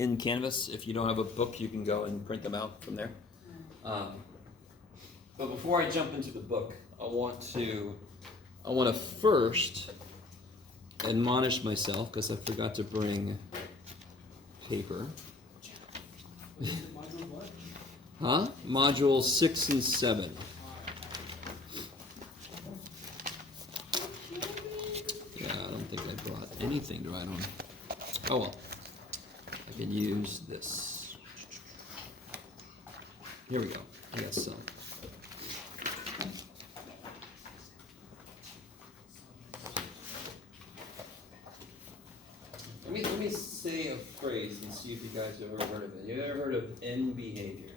in Canvas. If you don't have a book, you can go and print them out from there. But before I jump into the book, I want to first admonish myself because I forgot to bring paper. Huh? Modules 6 and 7. Yeah, I don't think I brought anything to write on. Oh well. I can use this. Here we go. I got some. Let me say a phrase and see if you guys have ever heard of it. You ever heard of end behavior?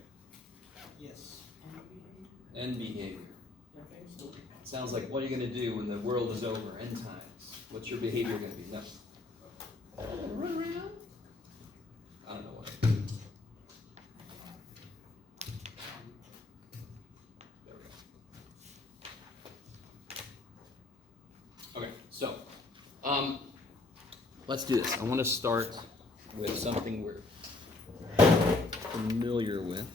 Yes. End behavior. Sounds like, what are you going to do when the world is over? End times. What's your behavior going to be? No. Run around? I don't know what. There we go. Okay, so let's do this. I want to start with something we're familiar with.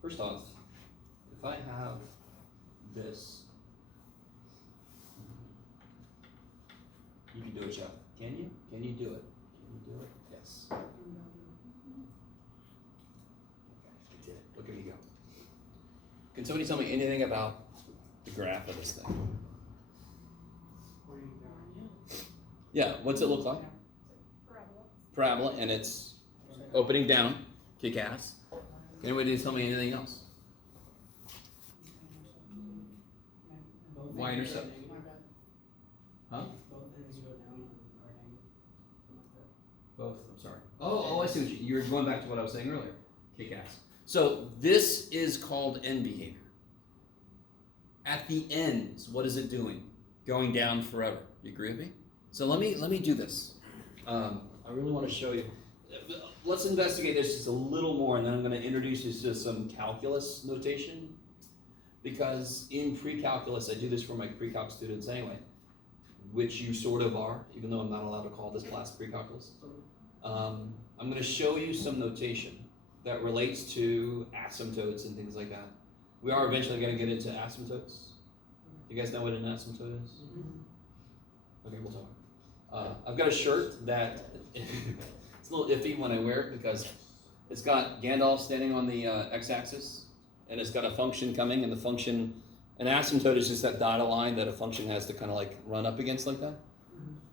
First off, if I have this, you can do it, Jeff. Can you? Can you do it? Can you do it? Yes. Okay, I did it. Look at me go. Can somebody tell me anything about the graph of this thing? Yeah, what's it look like? Parabola, and it's opening down. Kick ass. Can anybody tell me anything else? Y-intercept. Huh? Both, I'm sorry. Oh, I see what you're going back to what I was saying earlier. Kick ass. So this is called end behavior. At the ends, what is it doing? Going down forever. You agree with me? So let me do this. I really want to show you. Let's investigate this just a little more, and then I'm going to introduce you to some calculus notation. Because in pre-calculus, I do this for my pre-calc students anyway, which you sort of are, even though I'm not allowed to call this class pre-calculus. I'm going to show you some notation that relates to asymptotes and things like that. We are eventually going to get into asymptotes. Do you guys know what an asymptote is? Okay, we'll talk. I've got a shirt that it's a little iffy when I wear it because it's got Gandalf standing on the x-axis, and it's got a function coming, and the function, an asymptote is just that dotted line that a function has to kind of like run up against like that.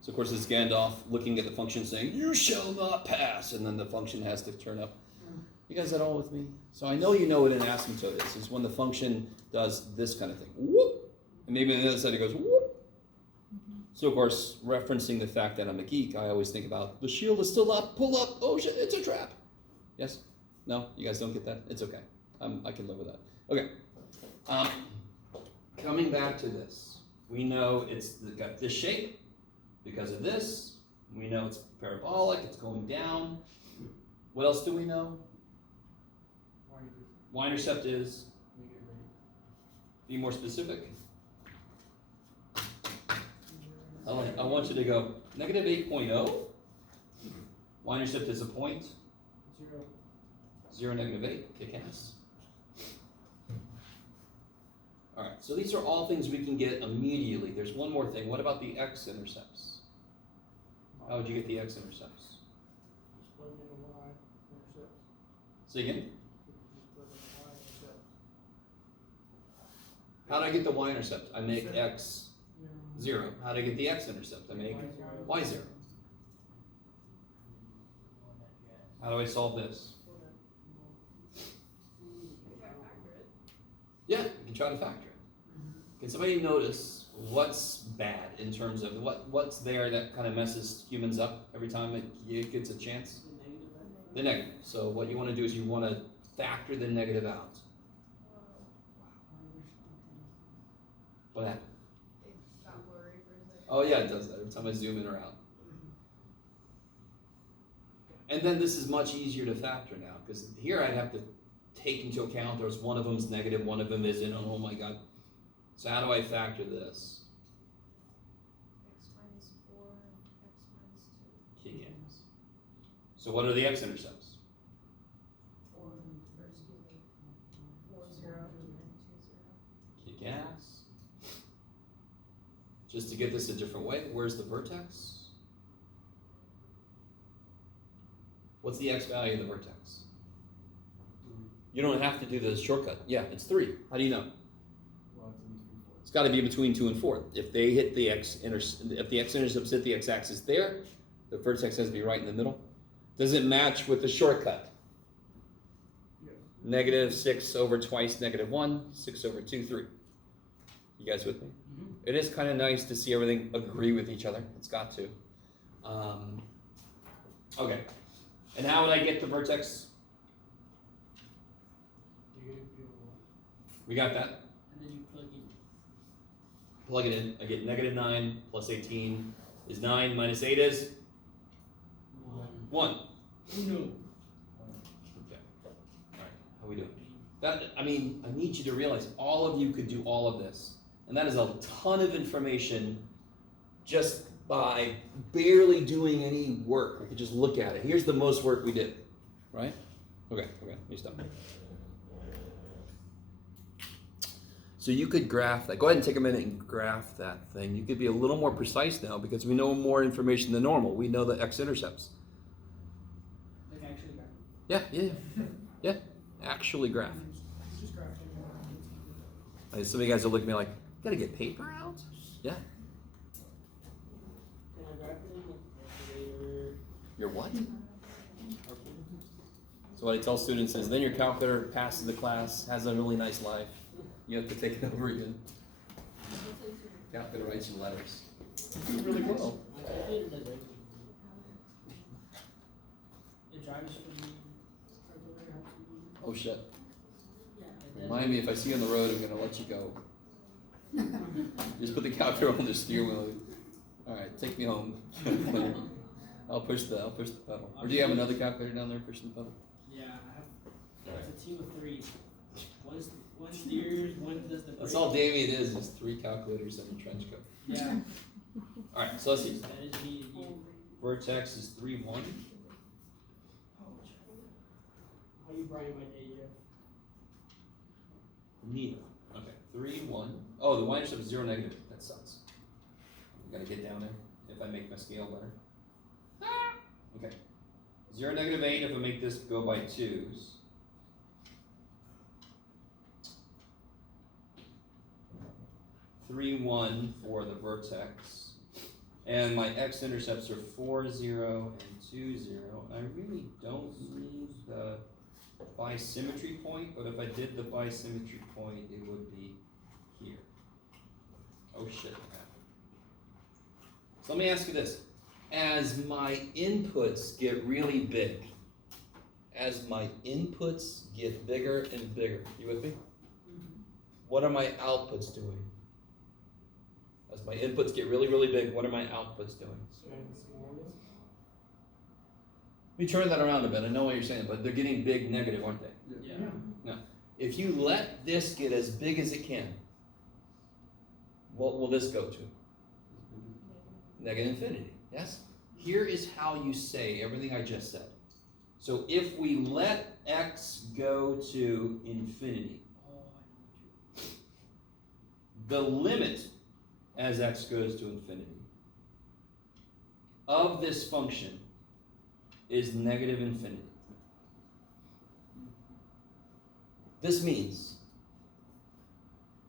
So of course it's Gandalf looking at the function saying, "You shall not pass," and then the function has to turn up. You guys at all with me? So I know you know what an asymptote is. It's when the function does this kind of thing. Whoop! And maybe on the other side it goes whoop. So of course, referencing the fact that I'm a geek, I always think about the shield is still up, pull up, oh shit, it's a trap. Yes? No? You guys don't get that? It's okay. I can live with that. Okay. Coming back to this, we know it's got this shape because of this. We know it's parabolic, it's going down. What else do we know? Y-intercept is? Be more specific. I want you to go negative 8.0. Y-intercept is a point. 0, negative 8. Kick ass. All right, so these are all things we can get immediately. There's one more thing. What about the x-intercepts? How would you get the x-intercepts? Say again? How do I get the y-intercept? I make x 0. How do I get the x-intercept? I make y 0. How do I solve this? Yeah, you can try to factor it. Can somebody notice what's bad in terms of what's there that kind of messes humans up every time it gets a chance? The negative. So what you want to do is you want to factor the negative out. What happened? Oh yeah, it does that every time I zoom in or out. And then this is much easier to factor now, because here I'd have to take into account there's one of them's negative, one of them isn't. Oh my god. So how do I factor this? X minus 4, X minus So what are the x-intercepts? 4, 0, 2, 0. Kick ass. Just to get this a different way, where's the vertex? What's the x value of the vertex? You don't have to do the shortcut. Yeah, it's 3. How do you know? It's got to be between 2 and 4. If they hit the if the x-intercepts hit the x-axis there, the vertex has to be right in the middle. Does it match with the shortcut? Negative 6 over twice negative 1, 6 over 2, 3. You guys with me? Mm-hmm. It is kind of nice to see everything agree with each other. It's got to. Okay. And how would I get the vertex? We got that. And then you plug in. Plug it in. I get negative 9 plus 18 is 9 minus 8 is? 1. No. Okay. All right. How we doing? I need you to realize all of you could do all of this. And that is a ton of information just by barely doing any work. I could just look at it. Here's the most work we did. Right? Okay, let me stop. So you could graph that. Go ahead and take a minute and graph that thing. You could be a little more precise now because we know more information than normal. We know the x-intercepts. Like actually graph. Yeah. Actually graph. Just graph it. Some of you guys are looking at me like, gotta get paper out? Yeah. Can I graph it in the calculator? Your what? So what I tell students is, then your calculator passes the class, has a really nice life. You have to take it over again. Calculator writes you letters. You do really well. It drives for the calculator. Oh shit. Yeah. Remind me, if I see you on the road, I'm gonna let you go. Just put the calculator on the steering wheel. All right, take me home. I'll push the pedal. Or do you have another calculator down there pushing the pedal? Yeah, I have. It's a team of 3. One steers, one does the. That's all Damien is 3 calculators and a trench coat. Yeah. All right, so let's see. That is me. Vertex is 3, 1. How you brighten my day, Jeff? Neat. Okay, 3, 1. Oh, the y-intercept is 0, negative. That sucks. I'm gonna get down there if I make my scale better. Okay. 0, negative 8 if I make this go by 2s. 3, 1 for the vertex. And my x-intercepts are 4, 0, and 2, 0. I really don't need the bisymmetry point, but if I did the bisymmetry point, it would be here. Oh shit. So let me ask you this. As my inputs get really big, as my inputs get bigger and bigger, you with me? What are my outputs doing? As my inputs get really, really big, what are my outputs doing? Let me turn that around a bit. I know what you're saying, but they're getting big negative, aren't they? Yeah. Now, if you let this get as big as it can, what will this go to? Negative infinity, yes? Here is how you say everything I just said. So if we let x go to infinity, the limit as x goes to infinity of this function is negative infinity. This means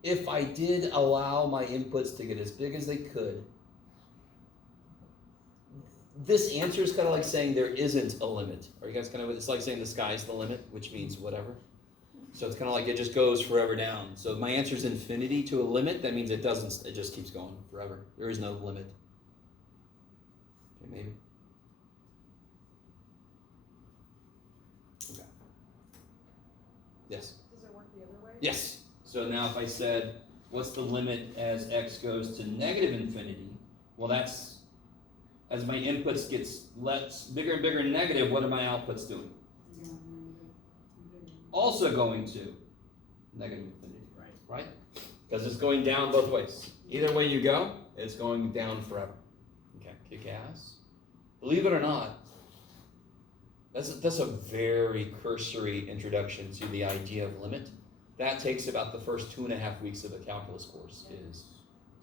if I did allow my inputs to get as big as they could, this answer is kind of like saying there isn't a limit. Are you guys kind of, it's like saying the sky's the limit, which means whatever. So it's kind of like it just goes forever down. So if my answer is infinity to a limit, that means it doesn't, it just keeps going forever. There is no limit. Okay, maybe. Okay. Yes? Does it work the other way? Yes. So now if I said, what's the limit as x goes to negative infinity? Well, that's, as my inputs gets bigger and bigger and negative, what are my outputs doing? Also going to negative infinity, right? Because it's going down both ways. Either way you go, it's going down forever. Okay, kick ass. Believe it or not, That's a very cursory introduction to the idea of limit. That takes about the first 2.5 weeks of a calculus course, is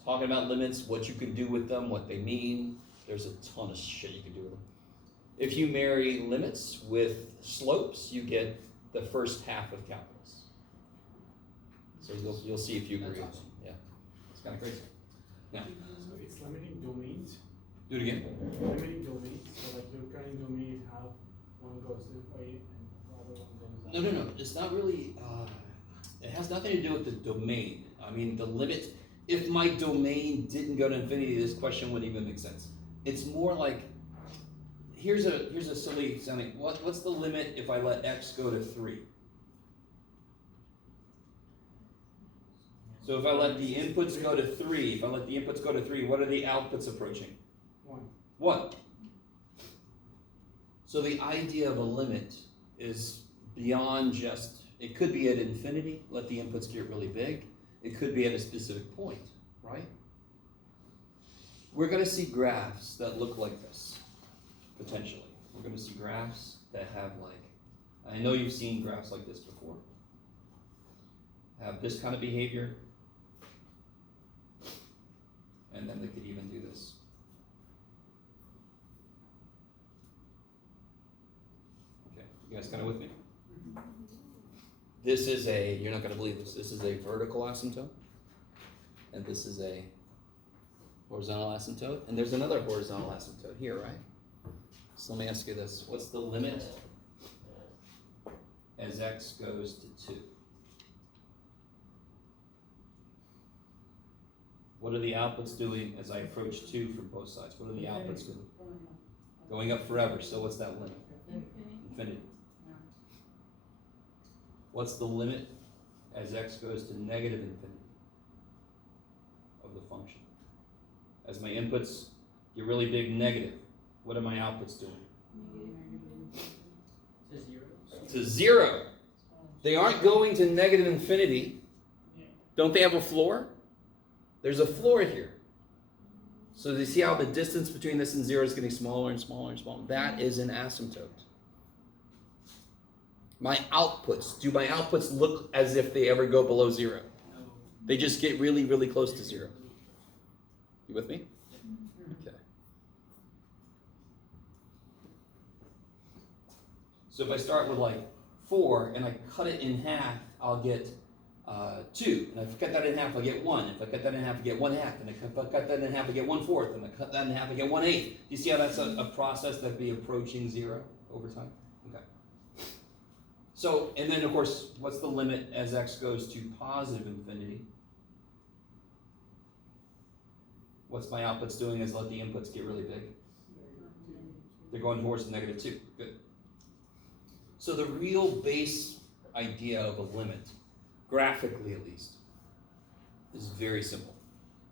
talking about limits, what you can do with them, what they mean. There's a ton of shit you can do with them. If you marry limits with slopes, you get the first half of calculus. So you'll see if you agree with them. Yeah, it's kind of crazy. Now, So it's limiting domains. do it again. Limiting domains. So like your current domain have one goes this way and the other one goes that way. No. It's not really. It has nothing to do with the domain. I mean, the limit. If my domain didn't go to infinity, this question wouldn't even make sense. It's more like, here's a silly sounding. What's the limit if I let x go to 3? So if I let the inputs go to 3, what are the outputs approaching? 1. So the idea of a limit is beyond just, it could be at infinity, let the inputs get really big. It could be at a specific point, right? We're going to see graphs that look like this, potentially. We're going to see graphs that have like, I know you've seen graphs like this before. Have this kind of behavior. And then they could even do this. Okay, you guys kind of with me? This is a, you're not going to believe this is a vertical asymptote. And this is a horizontal asymptote. And there's another horizontal asymptote here, right? So let me ask you this. What's the limit as x goes to 2? What are the outputs doing as I approach 2 from both sides? What are the outputs doing? Going up forever. So what's that limit? Infinity. What's the limit as x goes to negative infinity of the function? As my inputs get really big negative, what are my outputs doing? To 0. They aren't going to negative infinity. Don't they have a floor? There's a floor here. So do you see how the distance between this and 0 is getting smaller and smaller and smaller? That is an asymptote. My outputs, do my outputs look as if they ever go below 0? They just get really, really close to 0. You with me? Okay. So if I start with like 4 and I cut it in half, I'll get 2. And if I cut that in half, I'll get 1. If I cut that in half, I get 1/2. And if I cut that in half, I get 1/4. And if I cut that in half, I get 1/8. You see how that's a process that'd be approaching 0 over time? Okay. So, and then of course, what's the limit as x goes to positive infinity? What's my outputs doing as let the inputs get really big? They're going towards the -2. Good. So the real base idea of a limit, graphically at least, is very simple.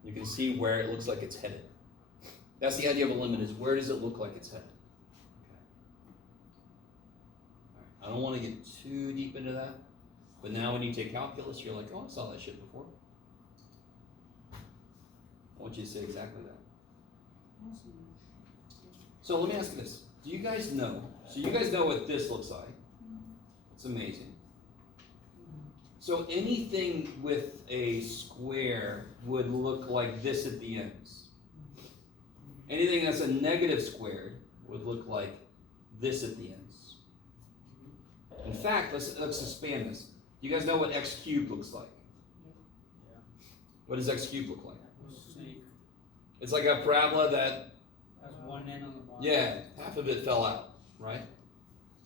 You can see where it looks like it's headed. That's the idea of a limit, is where does it look like it's headed? I don't want to get too deep into that, but now when you take calculus, you're like, oh, I saw that shit before. I want you to say exactly that. So let me ask you this. Do you guys know? So you guys know what this looks like. It's amazing. So anything with a square would look like this at the ends. Anything that's a negative squared would look like this at the ends. In fact, let's expand this. Do you guys know what x cubed looks like? What does x cubed look like? It's like a parabola that, has one end on the bottom. yeah, half of it fell out, right?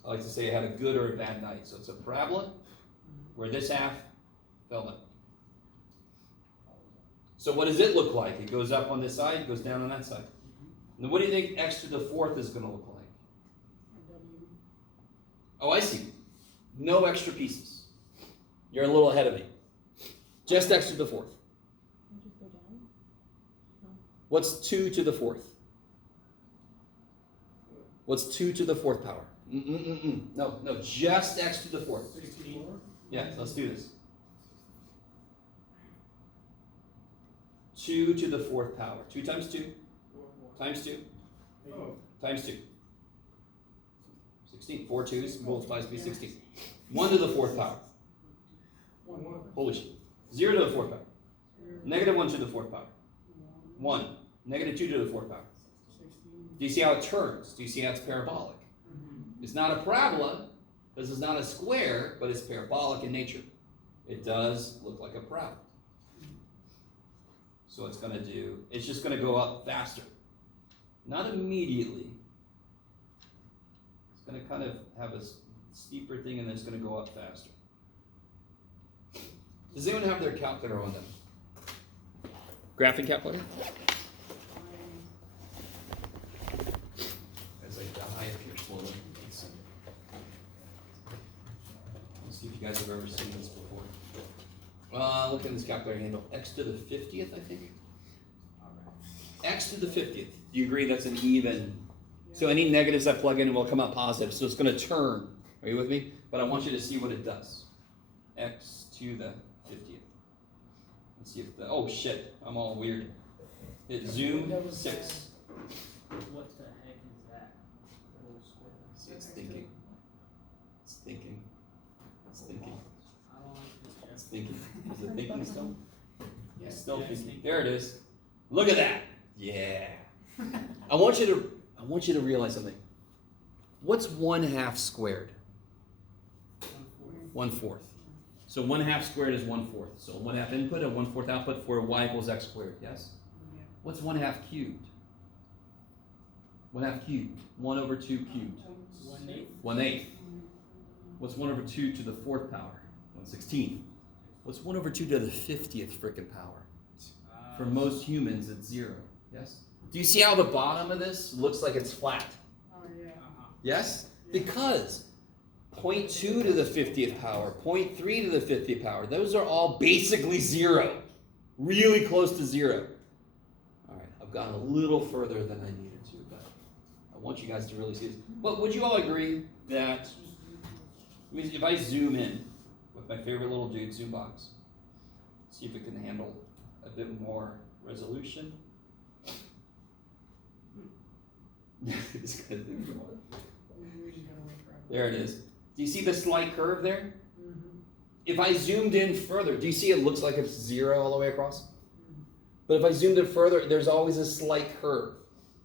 I like to say it had a good or a bad night. So it's a parabola where this half fell out. So what does it look like? It goes up on this side, it goes down on that side. Now what do you think x to the 4th is going to look like? Oh, I see. No extra pieces. You're a little ahead of me. Just x to the 4th. What's 2 to the 4th? What's 2 to the 4th power? No, just x to the 4th. 16. Yeah, so let's do this. 2 to the 4th power. 2 times 2 times 2 times 2. 16. 4 2s multiplies to be 16. 1 to the 4th power. Holy shit. 0 to the 4th power. Negative 1 to the 4th power. 1. Negative 2 to the 4th power. Do you see how it turns? Do you see how it's parabolic? It's not a parabola. This is not a square, but it's parabolic in nature. It does look like a parabola. So it's going to do, it's just going to go up faster. Not immediately. It's going to kind of have a steeper thing, and then it's going to go up faster. Does anyone have their calculator on them? Graphing calculator? As I die if you're slowly. Let's see if you guys have ever seen this before. Look at this calculator handle. X to the 50th, I think. X to the 50th. Do you agree that's an even? So any negatives I plug in will come out positive. So it's going to turn. Are you with me? But I want you to see what it does. X to the 50th. Let's see if the, oh shit, I'm all weird. Hit zoom 6. What the heck is that? See, it's thinking. It's thinking. It's thinking. I don't like this. It's thinking. Is it thinking still? Yeah, It's still it's thinking. There it is. Look at that. Yeah. I want you to realize something. What's 1/2 squared? 1/4. So 1/2 squared is 1/4. So 1/2 input and 1/4 output for y equals x squared. Yes. What's 1/2 cubed? 1/2 cubed. 1 over 2 cubed. 1/8. 1/8. What's 1 over 2 to the 4th power? 1/16. What's 1 over 2 to the 50th frickin' power? For most humans, it's 0. Yes? Do you see how the bottom of this looks like it's flat? Oh, yeah. Yes? Because 0.2 to the 50th power, 0.3 to the 50th power, those are all basically 0. Really close to 0. All right, I've gone a little further than I needed to, but I want you guys to really see this. But would you all agree that, if I zoom in with my favorite little dude zoom box, see if it can handle a bit more resolution. There it is. Do you see the slight curve there? If I zoomed in further, do you see it looks like it's 0 all the way across? But if I zoomed in further, there's always a slight curve.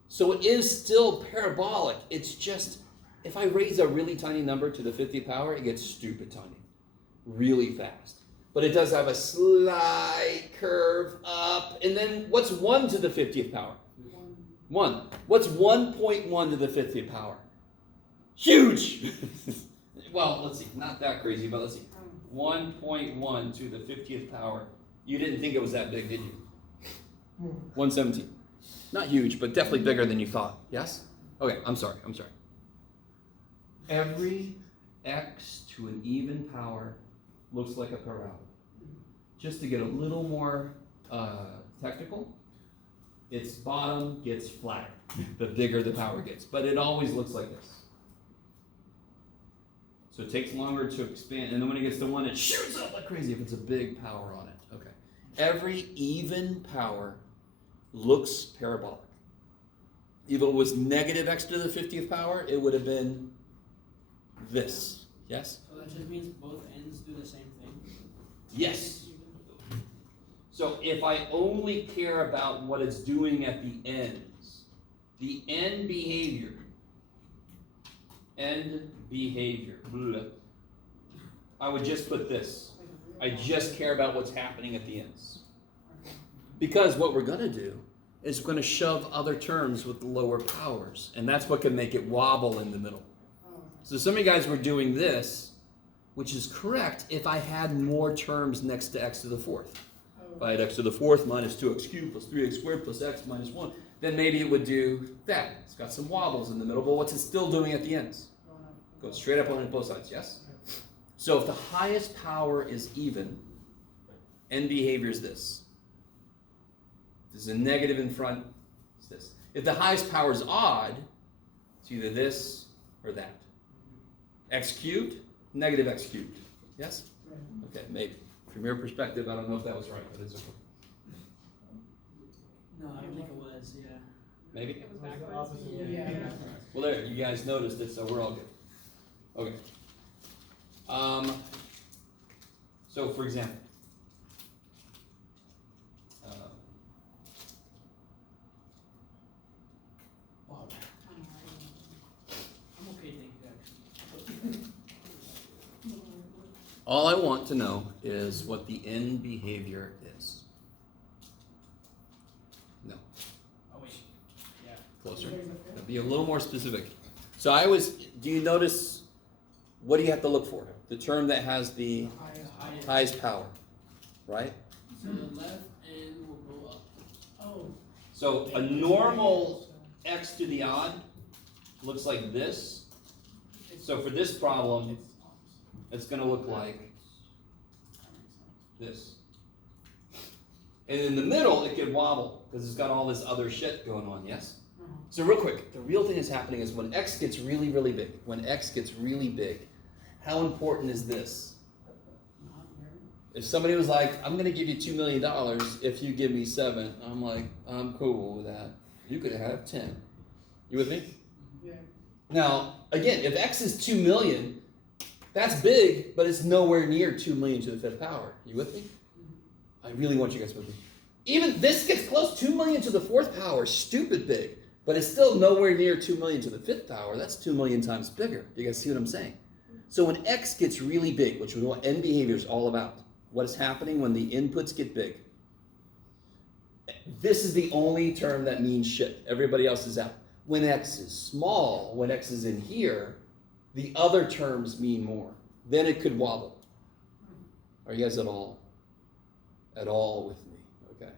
So it is still parabolic. It's just, if I raise a really tiny number to the 50th power, it gets stupid tiny. Really fast. But it does have a slight curve up. And then what's 1 to the 50th power? 1. What's 1.1 to the 50th power? Huge! Well, let's see. Not that crazy, but let's see. 1.1 to the 50th power. You didn't think it was that big, did you? 117. Not huge, but definitely bigger than you thought. Yes? Okay, I'm sorry. Every x to an even power looks like a parabola. Just to get a little more technical, its bottom gets flatter the bigger the power gets, but it always looks like this. So it takes longer to expand, and then when it gets to 1, it shoots up like crazy if it's a big power on it. Okay. Every even power looks parabolic. If it was negative x to the 50th power, it would have been this. Yes? So that just means both ends do the same thing? Yes. So if I only care about what it's doing at the ends, the end behavior, blah, I would just put this. I just care about what's happening at the ends. Because what we're going to do is we're going to shove other terms with the lower powers, and that's what can make it wobble in the middle. So some of you guys were doing this, which is correct if I had more terms next to x to the 4th. If I had x to the 4th minus 2x cubed plus 3x squared plus x minus 1, then maybe it would do that. It's got some wobbles in the middle, but what's it still doing at the ends? Goes straight up on both sides, yes? So if the highest power is even, end behavior is this. If there's a negative in front, it's this. If the highest power is odd, it's either this or that. X cubed, negative x cubed. Yes? Okay, maybe. From your perspective, I don't know if that was right, but it's okay. No, I don't think it was, yeah. Maybe? It was backwards. Yeah. Well, there, you guys noticed it, so we're all good. Okay. So for example, I'm okay, thank you, actually. all I want to know is what the end behavior is. No, Oh, wait. Yeah. closer. Be a little more specific. So I was, do you notice, what do you have to look for? The term that has the highest power, right? So the left end will go up. Oh. So a normal x to the odd looks like this. So for this problem, it's going to look like this. And in the middle, it could wobble because it's got all this other shit going on, yes? So real quick, the real thing that's happening is when x gets really, really big, how important is this? If somebody was like, I'm going to give you $2 million if you give me 7, I'm like, I'm cool with that. You could have 10. You with me? Yeah. Now, again, if x is 2 million, that's big, but it's nowhere near 2 million to the 5th power. You with me? I really want you guys with me. Even this gets close, 2 million to the 4th power, stupid big, but it's still nowhere near 2 million to the 5th power. That's 2 million times bigger. Do you guys see what I'm saying? So when x gets really big, which is what end behavior is all about, what is happening when the inputs get big? This is the only term that means shit. Everybody else is out. When x is small, when x is in here, the other terms mean more. Then it could wobble. Are you guys at all with me? Okay.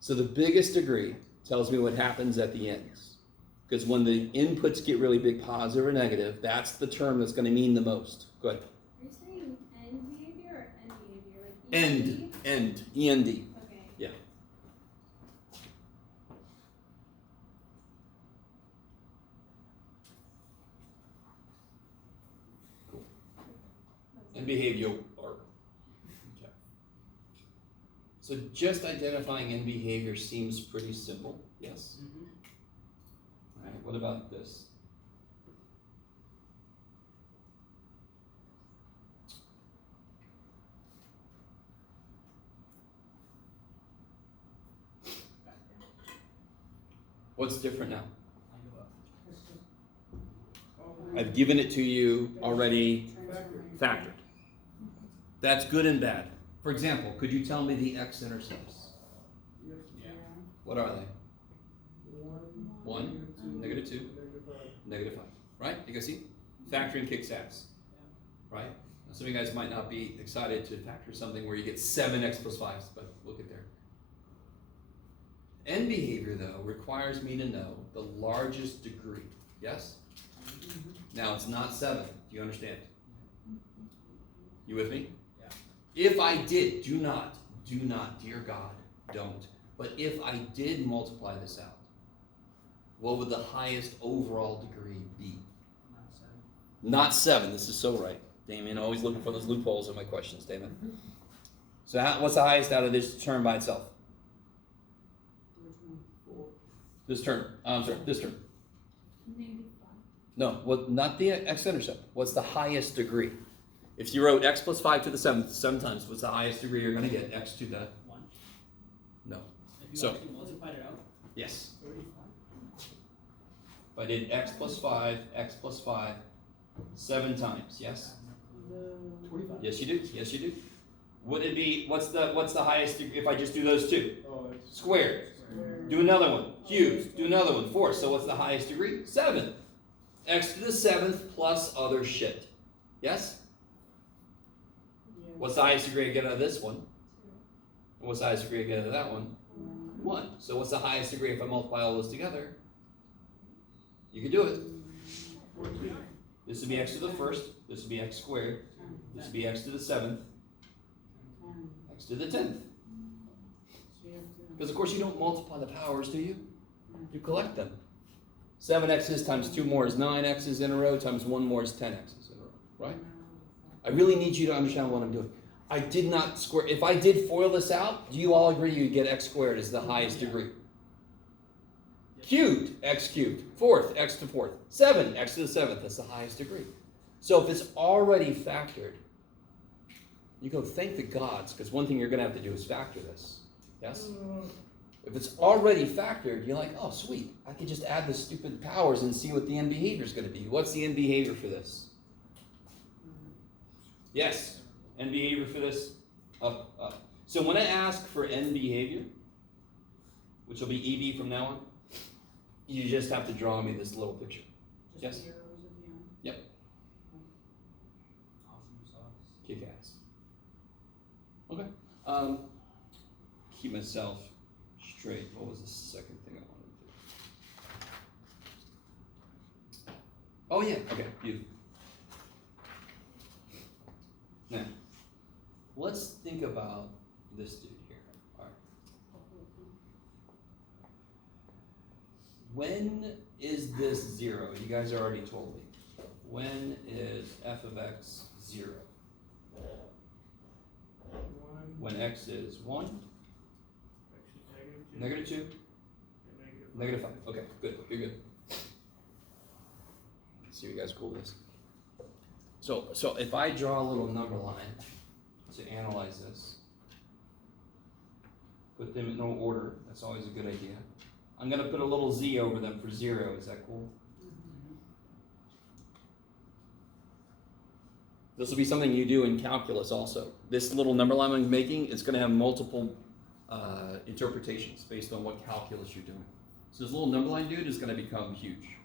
So the biggest degree tells me what happens at the ends. Because when the inputs get really big, positive or negative, that's the term that's going to mean the most. Go ahead. Are you saying end behavior or end behavior? Like End. End. E-N-D. Okay. Yeah. Cool. And behavior are. Okay. So just identifying end behavior seems pretty simple. Yes. Mm-hmm. All right. What about this? What's different now? I've given it to you already factored. That's good and bad. For example, could you tell me the x-intercepts? Yeah. What are they? 1, -2, -5. Right? You guys see? Factoring kicks ass. Right? Now, some of you guys might not be excited to factor something where you get 7x plus 5s, but we'll get there. End behavior, though, requires me to know the largest degree. Yes? Now, it's not 7. Do you understand? You with me? Yeah. If I did, do not, dear God, don't. But if I did multiply this out, what would the highest overall degree be? Not 7. This is so right. Damien, always looking for those loopholes in my questions, Damon. So what's the highest out of this term by itself? This term. I'm sorry, this term. No, not the x-intercept. What's the highest degree? If you wrote x plus 5 to the 7th 7 times, what's the highest degree you're going to get? X to the? 1. No. If you So. actually multiplied it out. Yes. If I did x plus 5, 7 times, yes? 25. Yes, you do. Yes, you do. Would it be, what's the highest degree if I just do those two? Squared. Do another one. Cubed. Do another one. Fourth. So what's the highest degree? 7. X to the 7th plus other shit. Yes? What's the highest degree I get out of this one? And what's the highest degree I get out of that one? 1. So what's the highest degree if I multiply all those together? You can do it. This would be x to the 1st. This would be x squared. This would be x to the 7th. X to the 10th. Because of course you don't multiply the powers, do you? You collect them. 7x's times 2 more is 9x's in a row times 1 more is 10x's in a row, right? I really need you to understand what I'm doing. I did not square. If I did FOIL this out, do you all agree you'd get x squared as the highest degree? Yes. cubed, x cubed. Fourth, x to the fourth. 7, x to the seventh. That's the highest degree. So if it's already factored, you go, thank the gods, because one thing you're going to have to do is factor this. Yes? If it's already factored, you're like, oh, sweet. I can just add the stupid powers and see what the end behavior is going to be. What's the end behavior for this? Yes. End behavior for this? Up, up. So when I ask for end behavior, which will be EB from now on, you just have to draw me this little picture. Yes? Zeros at the end. Yep. Awesome sauce. Kick ass. Okay. Keep myself straight. What was the second thing I wanted to do? Oh yeah. Okay. Beautiful. Now, let's think about this dude here. All right. When is this 0? You guys already told me. When is f of x 0? When x is 1, negative 2, negative 5. Okay, good. You're good. Let's see if you guys are cool with this. So if I draw a little number line to analyze this, put them in no order. That's always a good idea. I'm going to put a little z over them for 0. Is that cool? This will be something you do in calculus also. This little number line I'm making is going to have multiple interpretations based on what calculus you're doing. So this little number line dude is going to become huge.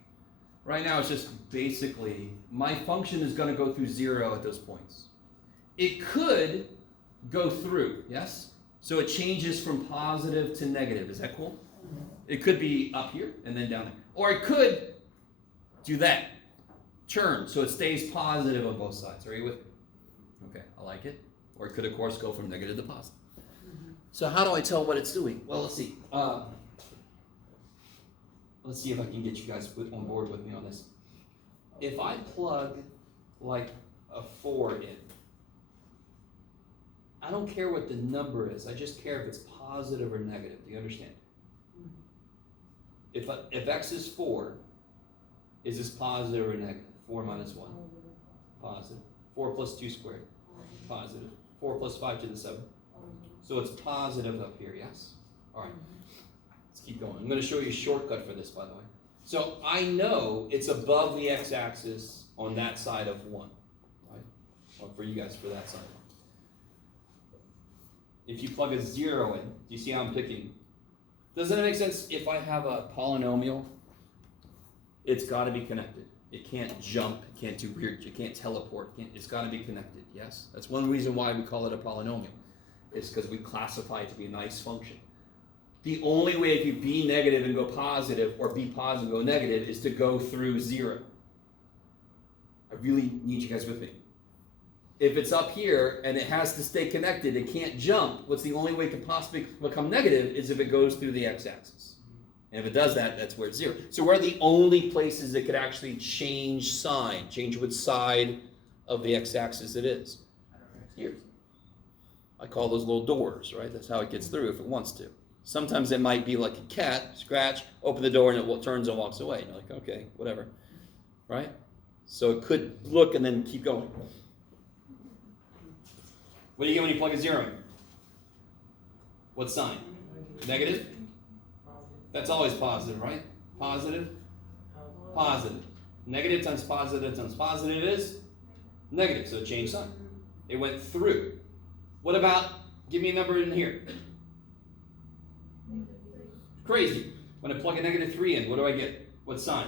Right now it's just basically, my function is going to go through 0 at those points. It could go through, yes? So it changes from positive to negative. Is that cool? It could be up here and then down there. Or it could do that. Turn, so it stays positive on both sides. Are you with me? Okay, I like it. Or it could, of course, go from negative to positive. So how do I tell what it's doing? Well, let's see. Let's see if I can get you guys on board with me on this. If I plug like a 4 in, I don't care what the number is. I just care if it's positive or negative. Do you understand? If x is 4, is this positive or negative? 4 minus 1. Positive. 4 plus 2 squared. Positive. 4 plus 5 to the 7. So it's positive up here, yes? All right. Let's keep going. I'm going to show you a shortcut for this, by the way. So I know it's above the x-axis on that side of 1. Right? Or for you guys, for that side. If you plug a 0 in, do you see how I'm picking? Doesn't it make sense if I have a polynomial? It's got to be connected. It can't jump, it can't do weird, it can't teleport, it's got to be connected, yes? That's one reason why we call it a polynomial. It's because we classify it to be a nice function. The only way it could be negative and go positive, or be positive and go negative, is to go through 0. I really need you guys with me. If it's up here and it has to stay connected, it can't jump, what's the only way it could possibly become negative is if it goes through the x-axis. And if it does that, that's where it's 0. So where are the only places it could actually change sign, change which side of the x-axis it is? Here. I call those little doors, right? That's how it gets through if it wants to. Sometimes it might be like a cat, scratch, open the door, and it turns and walks away. And you're like, okay, whatever, right? So it could look and then keep going. What do you get when you plug a 0 in? What sign? Negative? That's always positive, right? Positive? Positive. Negative times positive is negative, so it changed sign. It went through. What about, give me a number in here. Crazy. When I plug a negative 3 in, what do I get? What sign?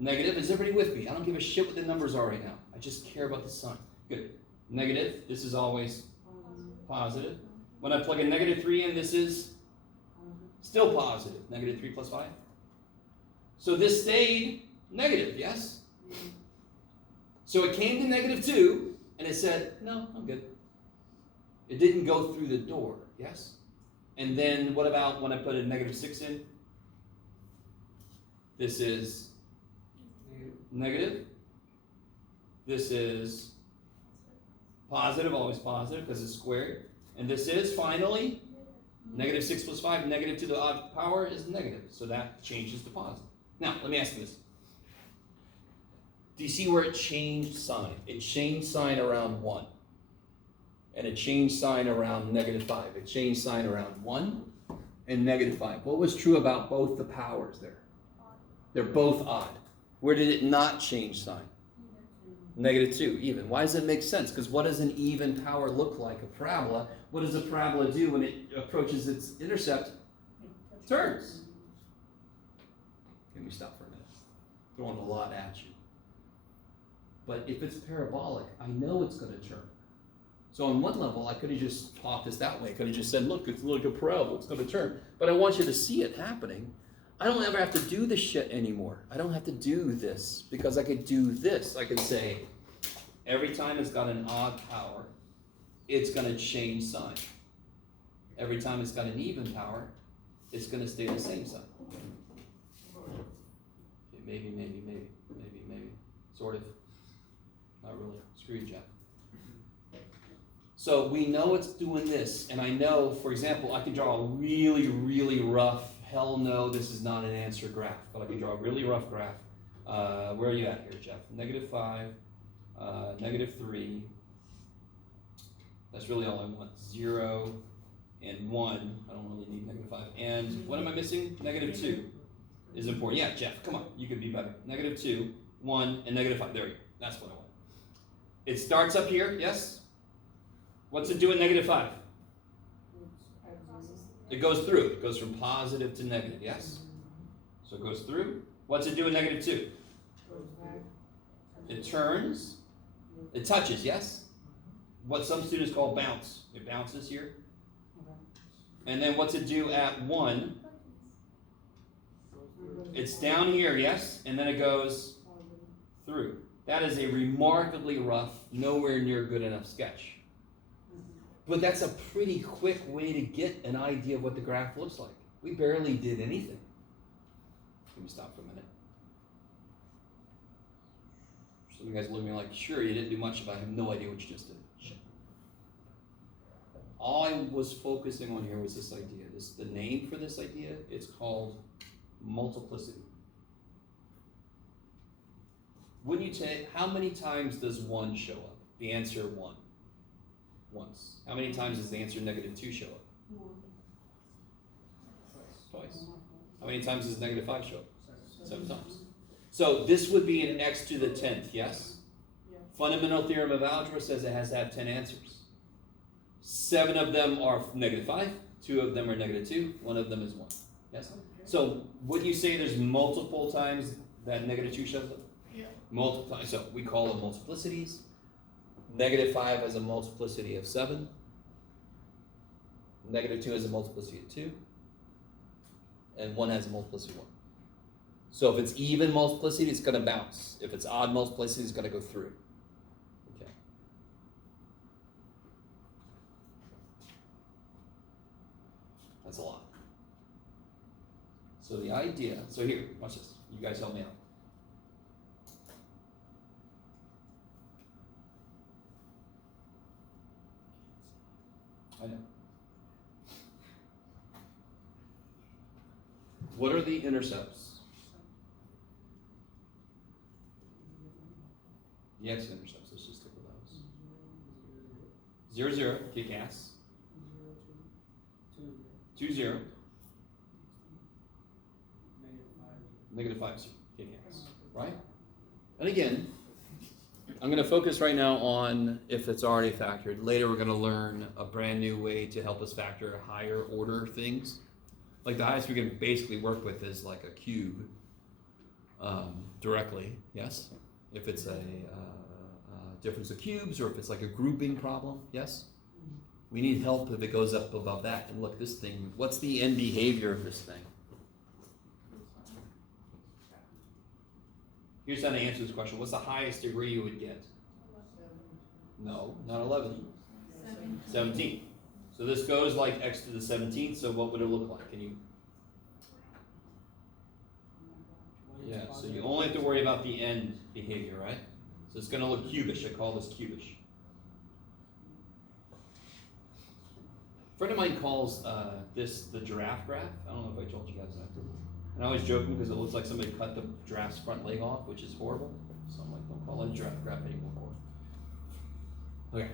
Negative. Is everybody with me? I don't give a shit what the numbers are right now. I just care about the sign. Good. Negative. This is always positive. When I plug a negative 3 in, this is still positive. Negative 3 plus 5. So this stayed negative, yes? So it came to negative 2, and it said, no, I'm good. It didn't go through the door, yes? And then what about when I put a negative 6 in? This is negative. This is positive, always positive, because it's squared. And this is, finally, Negative 6 plus 5, negative to the odd power is negative, so that changes to positive. Now, let me ask you this. Do you see where it changed sign? It changed sign around 1. And it changed sign around negative 5. It changed sign around 1 and negative 5. What was true about both the powers there? They're both odd. Where did it not change sign? Negative 2, even. Why does it make sense? Because what does an even power look like? A parabola. What does a parabola do when it approaches its intercept? Turns. Let me stop for a minute. Throwing a lot at you. But if it's parabolic, I know it's going to turn. So on one level, I could have just talked this that way. I could have just said, look, it's like a parabola. It's going to turn. But I want you to see it happening. I don't ever have to do this shit anymore. I don't have to do this because I could do this. I could say, every time it's got an odd power, it's going to change sign. Every time it's got an even power, it's going to stay the same sign. Okay, maybe. Sort of. Not really. Screw you, Jeff. So we know it's doing this, and I know, for example, I can draw a really, really rough, hell no, this is not an answer graph, but I can draw a really rough graph. Where are you at here, Jeff? Negative 5, negative 3. That's really all I want. 0 and 1. I don't really need negative 5. And what am I missing? Negative 2 is important. Yeah, Jeff, come on, you could be better. Negative 2, 1, and negative 5. There you go. That's what I want. It starts up here, yes? What's it do at negative 5? It goes through. It goes from positive to negative, yes? So it goes through. What's it do at negative 2? It turns. It touches, yes? What some students call bounce. It bounces here. And then what's it do at 1? It's down here, yes? And then it goes through. That is a remarkably rough, nowhere near good enough sketch. But that's a pretty quick way to get an idea of what the graph looks like. We barely did anything. Let me stop for a minute. Some of you guys look at me like, sure, you didn't do much, but I have no idea what you just did. Shit. All I was focusing on here was this idea. The name for this idea, it's called multiplicity. Wouldn't you say, how many times does 1 show up? The answer 1. Once. How many times does the answer negative 2 show up? Twice. How many times does negative 5 show up? 7 times. So this would be an x to the 10th, yes? Fundamental theorem of algebra says it has to have 10 answers. 7 of them are negative 5, 2 of them are negative 2, 1 of them is 1. Yes? So would you say there's multiple times that negative 2 shows up? Yeah. Multiple times. So we call them multiplicities. Negative 5 has a multiplicity of 7. Negative 2 has a multiplicity of 2. And 1 has a multiplicity of 1. So if it's even multiplicity, it's going to bounce. If it's odd multiplicity, it's going to go through. Okay. That's a lot. So the idea, so here, watch this. You guys help me out. I know. What are the intercepts? The x-intercepts, let's just stick with those. 0, 0, kick ass. 2, 0. Negative 5, kick ass. Right? And again, I'm going to focus right now on if it's already factored. Later we're going to learn a brand new way to help us factor higher order things. Like the highest we can basically work with is like a cube directly, yes? If it's a difference of cubes or if it's like a grouping problem, yes? We need help if it goes up above that. And look, this thing, what's the end behavior of this thing? Here's how to answer this question. What's the highest degree you would get? No, not 11. 17. So this goes like x to the 17th, so what would it look like? Can you? Yeah, so you only have to worry about the end behavior, right? So it's going to look cubish. I call this cubish. friend of mine calls this the giraffe graph. I don't know if I told you guys that. And I always joke because it looks like somebody cut the giraffe's front leg off, which is horrible. So I'm like, don't call it a giraffe graph anymore. Okay.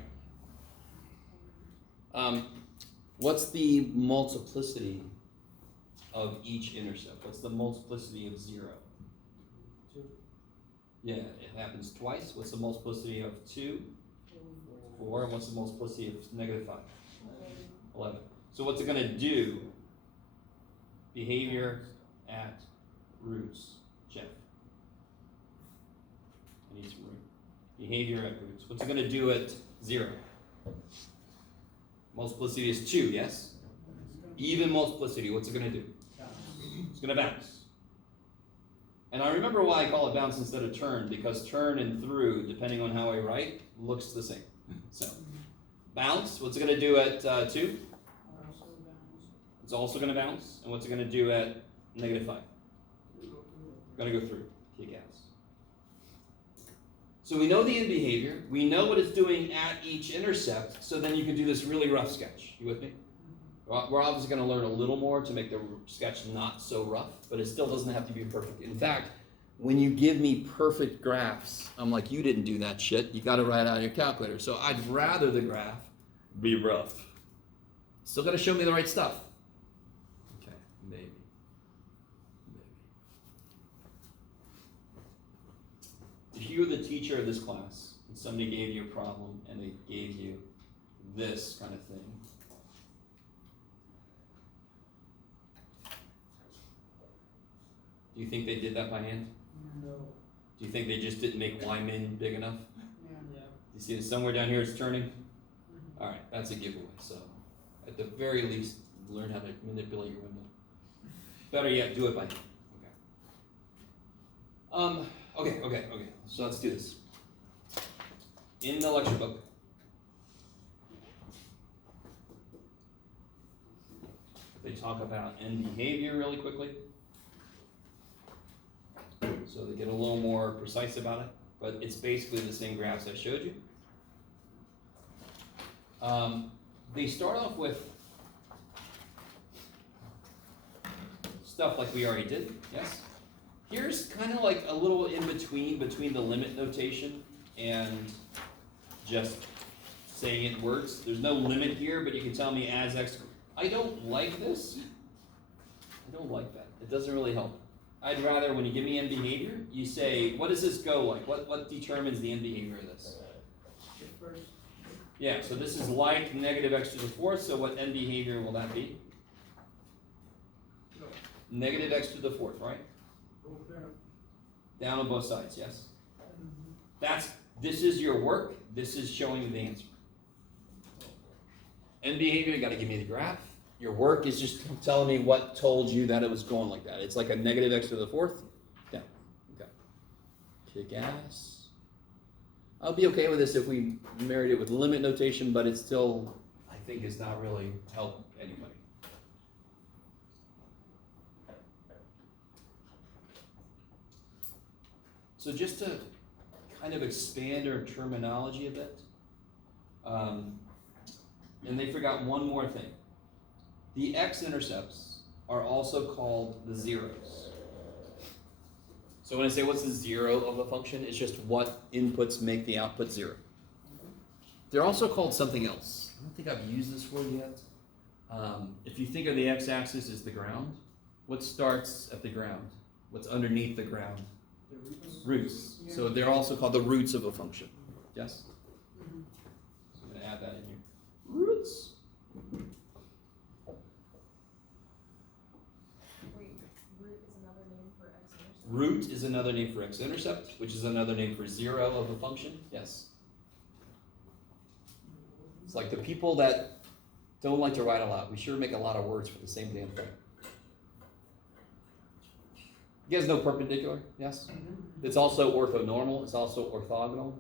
What's the multiplicity of each intercept? What's the multiplicity of 0? 2. Yeah, it happens twice. What's the multiplicity of 2? 4. And what's the multiplicity of -5? 11. So what's it going to do? Behavior at roots. Jeff. I need some room. Behavior at roots. What's it going to do at 0? Multiplicity is 2, yes? Even multiplicity, what's it going to do? It's going to bounce. And I remember why I call it bounce instead of turn, because turn and through, depending on how I write, looks the same. So, bounce, what's it going to do at 2? It's also going to bounce. And what's it going to do at -5? Going to go through. Kick ass. So we know the end behavior. We know what it's doing at each intercept. So then you can do this really rough sketch. You with me? We're obviously going to learn a little more to make the sketch not so rough, but it still doesn't have to be perfect. In fact, when you give me perfect graphs, I'm like, you didn't do that shit. You got to write it out on your calculator. So I'd rather the graph be rough. Still got to show me the right stuff. Okay, maybe. If you were the teacher of this class and somebody gave you a problem and they gave you this kind of thing, do you think they did that by hand? No. Do you think they just didn't make Y min big enough? Yeah. You see it somewhere down here it's turning? All right, that's a giveaway. So at the very least, learn how to manipulate your window. Better yet, do it by hand. Okay. Okay. So let's do this. In the lecture book, they talk about end behavior really quickly. So they get a little more precise about it, but it's basically the same graphs I showed you. They start off with stuff like we already did, yes? Here's kind of like a little in between the limit notation and just saying it in words. There's no limit here, but you can tell me as x. I don't like this. I don't like that. It doesn't really help. I'd rather, when you give me end behavior, you say, what does this go like? What determines the end behavior of this? Yeah, so this is like -x to the 4th, so what end behavior will that be? -x to the 4th, right? Down on both sides, yes? This is your work, this is showing you the answer. End behavior, you gotta give me the graph. Your work is just telling me what told you that it was going like that. It's like a -x to the 4th, down, okay. Kick ass. I'll be okay with this if we married it with limit notation, but it still, I think, is not really help anybody. So just to kind of expand our terminology a bit, and they forgot one more thing. The x-intercepts are also called the zeros. So when I say what's the zero of a function, it's just what inputs make the output 0. They're also called something else. I don't think I've used this word yet. If you think of the x-axis as the ground, what starts at the ground? What's underneath the ground? Roots. So they're also called the roots of a function. Yes? So I'm going to add that in here. Roots. Wait, root is another name for x-intercept? Root is another name for x-intercept, which is another name for 0 of a function. Yes? It's like the people that don't like to write a lot. We sure make a lot of words for the same damn thing. You guys know perpendicular? Yes? It's also orthonormal. It's also orthogonal.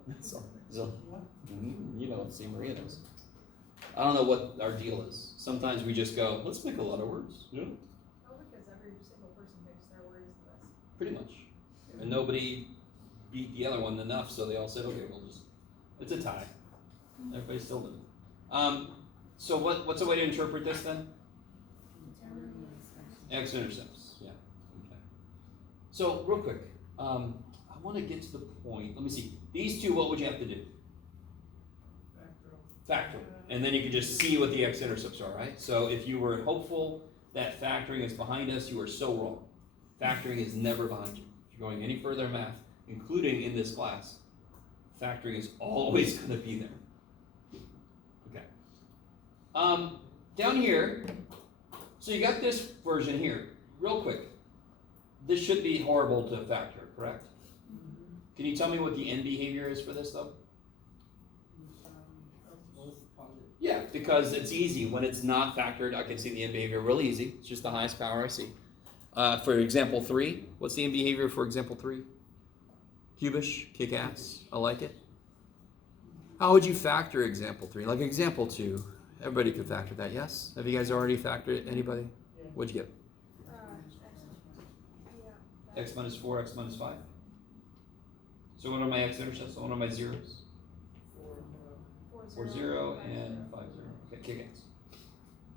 You know what C. Maria knows. I don't know what our deal is. Sometimes we just go, let's make a lot of words. You know? Oh, because every single person makes their words list. Pretty much. And nobody beat the other one enough, so they all said, okay, we'll just, it's a tie. Everybody's still living. So what's a way to interpret this then? X-intercepts, yeah. Okay. So real quick, I want to get to the point. Let me see. These two, what would you have to do? Factor. And then you can just see what the x-intercepts are, right? So if you were hopeful that factoring is behind us, you are so wrong. Factoring is never behind you. If you're going any further in math, including in this class, factoring is always going to be there. Okay. Down here, so you got this version here. Real quick, this should be horrible to factor, correct? Can you tell me what the end behavior is for this though? Yeah, because it's easy. When it's not factored, I can see the end behavior really easy. It's just the highest power I see. For example 3, what's the end behavior for example 3? Cubish, kick ass, I like it. How would you factor example 3? Like example 2, everybody could factor that, yes? Have you guys already factored it? Anybody? What'd you get? X minus 4, X minus 5. So what are my x-intercepts? What are my zeros? 4, 0, and 5, 0. Okay, kick ass.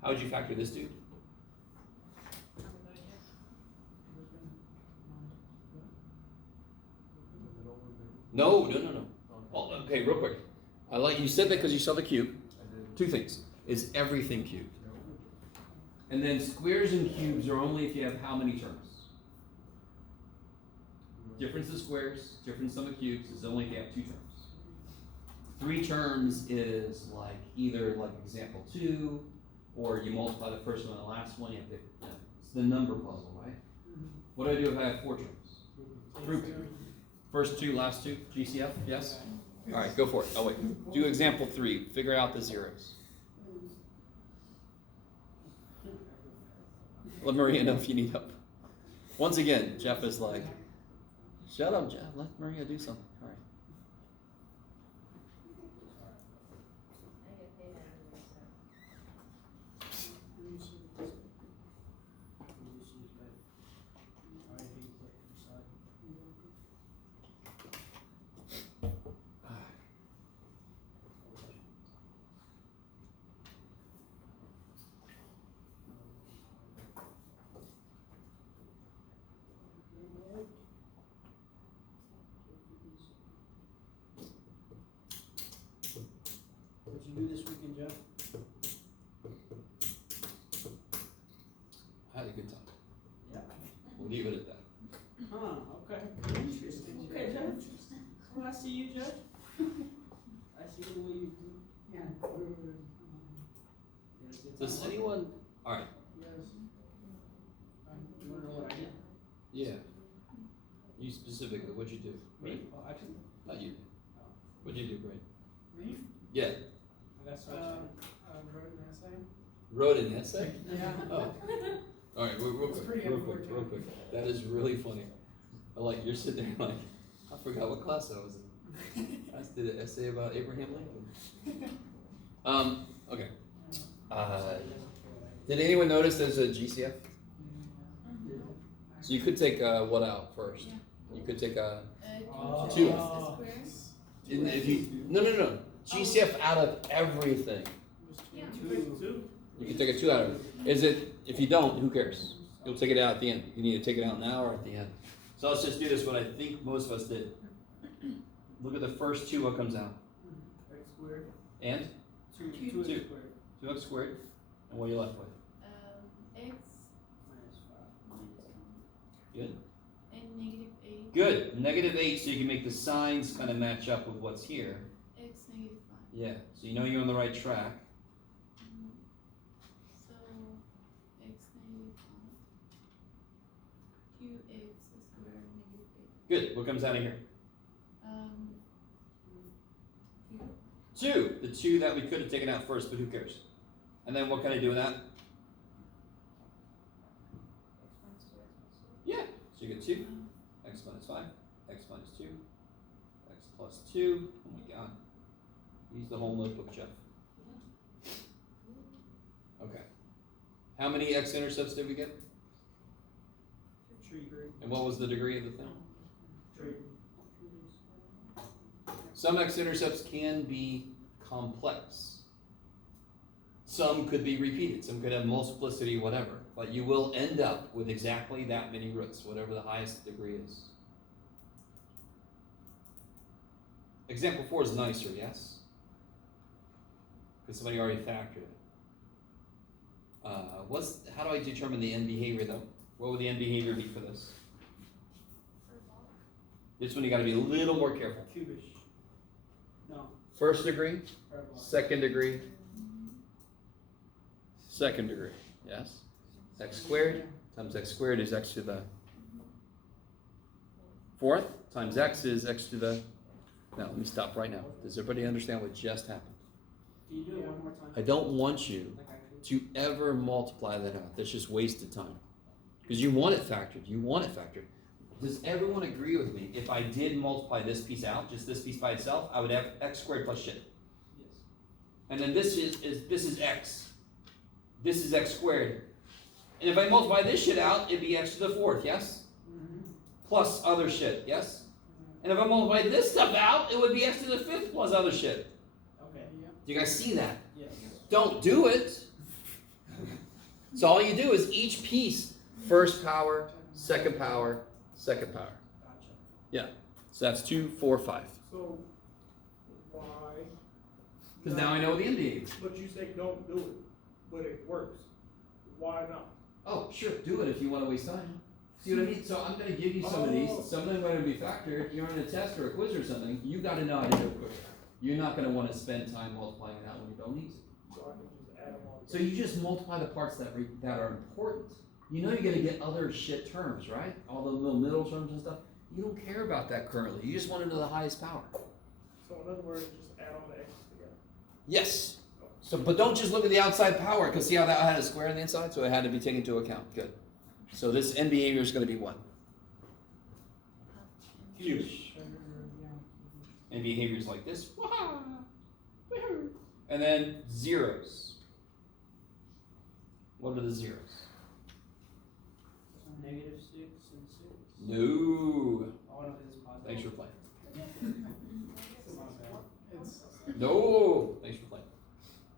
How would you factor this dude? No. Well, okay, real quick. I like you said that because you saw the cube. 2 things. Is everything cubed? And then squares and cubes are only if you have how many terms? Difference of squares, difference sum of cubes is only if you have 2 terms. 3 terms is like either like example 2, or you multiply the first one and the last one. You have to, it's the number puzzle, right? What do I do if I have 4 terms? Group. First 2, last 2, GCF, yes? All right, go for it. Oh wait, do example 3. Figure out the zeros. Let Maria know if you need help. Once again, Jeff is like, shut up, Jeff. Let Maria do something. All right. What'd you do this weekend, Jeff? I had a good time. Yeah. We'll leave it at that. Huh, okay. Interesting. Okay, Judge. Well, I see you, Judge. I see the way you do. Yeah. Does anyone? All right. Yes. You wanna know what I did? Yeah. You specifically, what'd you do? Me? Oh, actually, Not you. What'd you do, Brain? Me? Yeah. I got such Wrote an essay. Wrote an essay? Yeah. Oh. All right, real It's quick, pretty real quick, important. real quick. That is really funny. I like you're sitting there like, I forgot what class I was in. I just did an essay about Abraham Lincoln. Okay. Did anyone notice there's a GCF? So you could take what out first? You could take a two. If you no. GCF out of everything. You can take a 2 out of it. Is it? If you don't, who cares? You'll take it out at the end. You need to take it out now or at the end. So let's just do this. What I think most of us did. Look at the first 2. What comes out? X squared. And 2x Two. squared. 2x squared. And what are you left with? X Minus 5. Good. and -8. Good. -8, so you can make the signs kind of match up with what's here. X -5. Yeah. So you know you're on the right track. So X -5. QX squared -8. Good. What comes out of here? Q. 2. The 2 that we could have taken out first, but who cares? And then what can I do with that? Yeah. So you get 2. X minus 5. X minus 2. X plus 2. Oh my god. Use the whole notebook, Jeff. Okay. How many x-intercepts did we get? Tree. And what was the degree of the thing? Tree. Some x-intercepts can be complex. Some could be repeated, some could have multiplicity, whatever, but you will end up with exactly that many roots, whatever the highest degree is. Example 4 is nicer, yes? Because somebody already factored it. How do I determine the end behavior though? What would the end behavior be for this? This one you got to be a little more careful. Cubish. No. First degree, Parabolic. second degree, second degree, yes? X squared times x squared is x to the fourth times x is x to the, now let me stop right now. Does everybody understand what just happened? Can you do it one more time? I don't want you Like I could. to ever multiply that out. That's just wasted time. Because you want it factored. You want it factored. Does everyone agree with me? If I did multiply this piece out, just this piece by itself, I would have x squared plus shit. Yes. And then this is x. This is x squared. And if I multiply this shit out, it'd be x to the fourth, yes? Mm-hmm. Plus other shit, yes? And if I multiply this stuff out, it would be x to the fifth plus other shit. Okay. Yeah. Do you guys see that? Yes. Don't do it. So all you do is each piece, first power, second power, second power. Gotcha. Yeah. So that's 2, 4, 5. So, why? Because now I know the end behavior. But you say don't do it, but it works. Why not? Oh, sure, do it if you want to waste time. See what I mean? So I'm going to give you some of these. Some of them are going to be factored. You're in a test or a quiz or something. You got to know how to do it quick. You're not going to want to spend time multiplying it out when you don't need to. So I can just add them all. So you just multiply the parts that are important. You know you're going to get other shit terms, right? All the little middle terms and stuff. You don't care about that currently. You just want to know the highest power. So in other words, just add all the x's together. Yes. So, but don't just look at the outside power, because see how that had a square on the inside? So it had to be taken into account. Good. So this end behavior is going to be what? Cubish. And behaviors like this. And then zeros. What are the zeros? -6 and 6. No. Oh no, this is positive. Thanks for playing. My bad. No. Thanks for playing.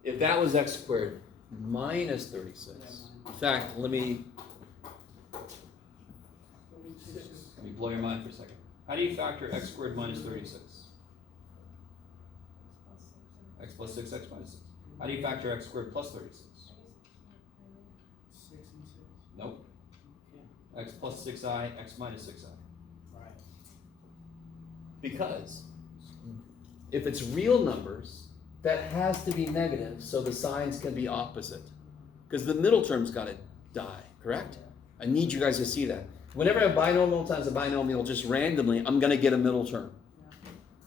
If that was x squared minus 36. In fact, let me blow your mind for a second. How do you factor x squared minus 36? X plus 6, x minus 6. How do you factor x squared plus 36? 6 and 6. Nope. Okay. X plus 6i, x minus 6i. Right. Because if it's real numbers, that has to be negative so the signs can be opposite. Because the middle term's got to die, correct? I need you guys to see that. Whenever a binomial times a binomial, just randomly, I'm going to get a middle term.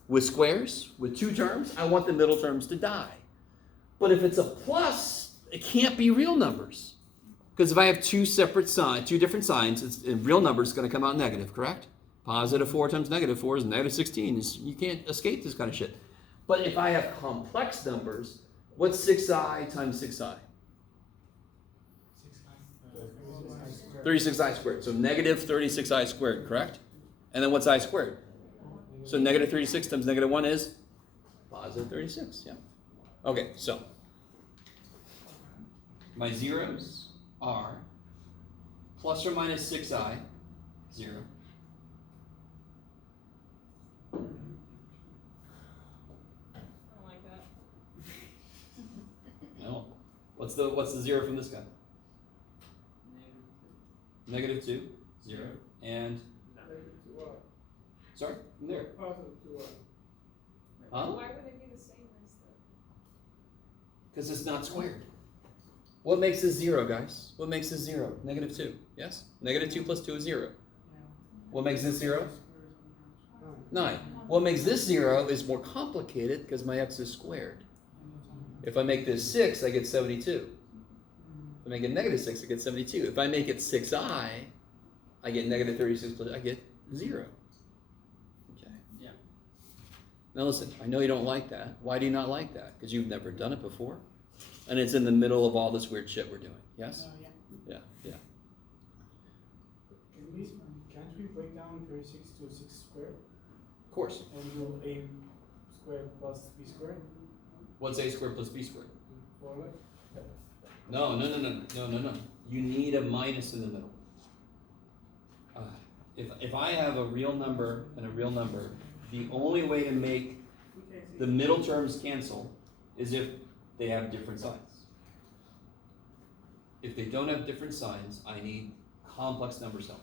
With squares, with two terms, I want the middle terms to die. But if it's a plus, it can't be real numbers. Because if I have two different signs, real numbers is going to come out negative, correct? Positive 4 times negative 4 is negative 16. You can't escape this kind of shit. But if I have complex numbers, what's 6i times 6i? 36i squared. So negative 36i squared, correct? And then what's I squared? So negative 36 times negative 1 is positive 36, yeah. Okay, so my zeros are plus or minus 6i, 0. I don't like that. No. What's the 0 from this guy? Negative 2, 0, and Negative 2y. sorry, from there. Positive 2y. Huh? Why would it be the same as the? Because it's not squared. What makes this 0, guys? What makes this 0? Negative 2, yes? Negative 2 plus 2 is 0. What makes this 0? 9. What makes this 0 is more complicated because my x is squared. If I make this 6, I get 72. If I make it negative 6, I get 72. If I make it 6i, I get negative 36 plus, I get 0. Okay. Yeah. Now listen, I know you don't like that. Why do you not like that? Because you've never done it before. And it's in the middle of all this weird shit we're doing. Yes? Yeah. Yeah. Can't we break down 36 to 6 squared? Of course. And do a squared plus b squared? What's a squared plus b squared? 4 No. You need a minus in the middle. If I have a real number and a real number, the only way to make the middle terms cancel is if they have different signs. If they don't have different signs, I need complex numbers help.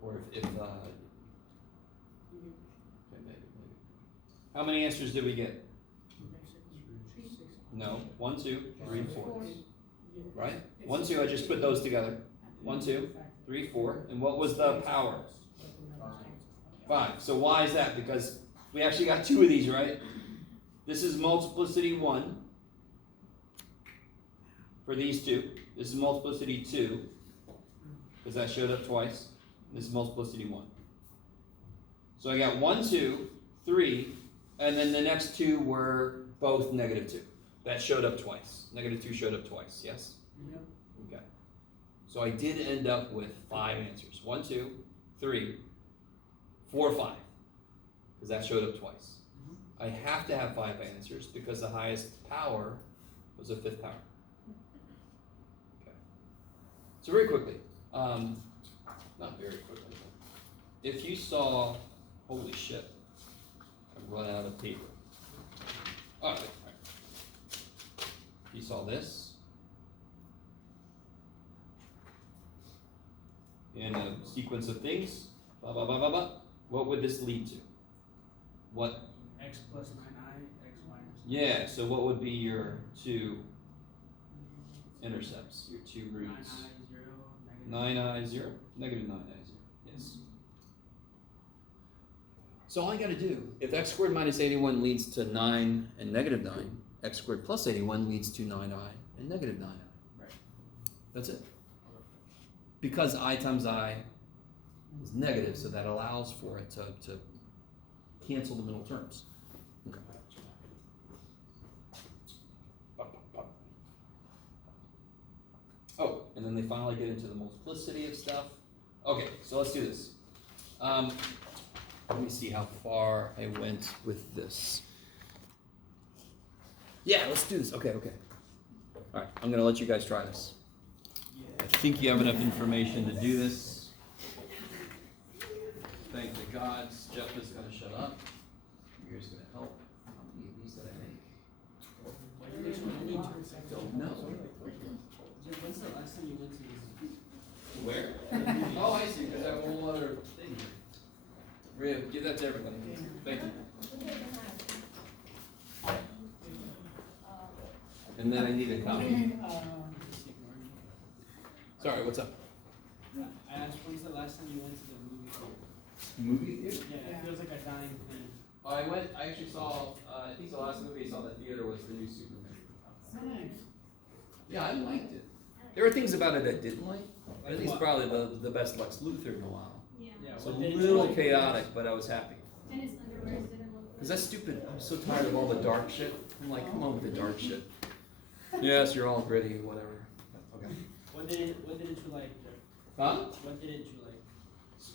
Or if okay, maybe. How many answers did we get? No, 1, 2, 3, 4. Right? 1, 2, I just put those together. 1, 2, 3, 4. And what was the power? 5. So why is that? Because we actually got 2 of these, right? This is multiplicity 1 for these 2. This is multiplicity 2 because that showed up twice. This is multiplicity 1. So I got 1, 2, 3, and then the next 2 were both negative 2. That showed up twice. Negative 2 showed up twice, yes? Yep. Okay. So I did end up with 5 answers. 1, 2, 3, 4, 5. Because that showed up twice. I have to have 5 answers because the highest power was a 5th power. Okay. So very quickly, not very quickly, if you saw, holy shit, I've run out of paper. All right. You saw this in a sequence of things, blah, blah, blah, blah, blah. What would this lead to? What? X plus 9i, x minus. Yeah, so what would be your 2 intercepts, your 2 roots? 9i, 0, negative 9i, 0, yes. So all I gotta do, if x squared minus 81 leads to 9 and negative 9, x squared plus 81 leads to 9i and negative 9i. Right. That's it. Because I times I is negative, so that allows for it to cancel the middle terms. Okay. Oh, and then they finally get into the multiplicity of stuff. Okay, so let's do this. Let me see how far I went with this. Yeah, let's do this. Okay. All right, I'm gonna let you guys try this. I think you have enough information to do this. Thank the gods. Jeff is gonna shut up. You're just gonna help. How many of these did I make? Don't know. When's the last time you went to this? Where? Oh, I see, because I have a whole other thing here. Maria, give that to everybody. Thank you. And then I need a copy. Sorry, what's up? I asked, when's the last time you went to the movie theater? Movie theater? Yeah, it feels like a dying thing. I actually saw, I think the last movie I saw in the theater was the new Superman. Nice. Yeah, I liked it. There were things about it I didn't like. I think it's probably the best Lex Luthor in a while. Yeah. It's a little chaotic, but I was happy. And his underwear didn't look. Because that's stupid. I'm so tired of all the dark shit. I'm like, come on with the dark shit. Yes, you're all gritty, whatever. Okay. What didn't you like, Jeff? Huh? What didn't you like?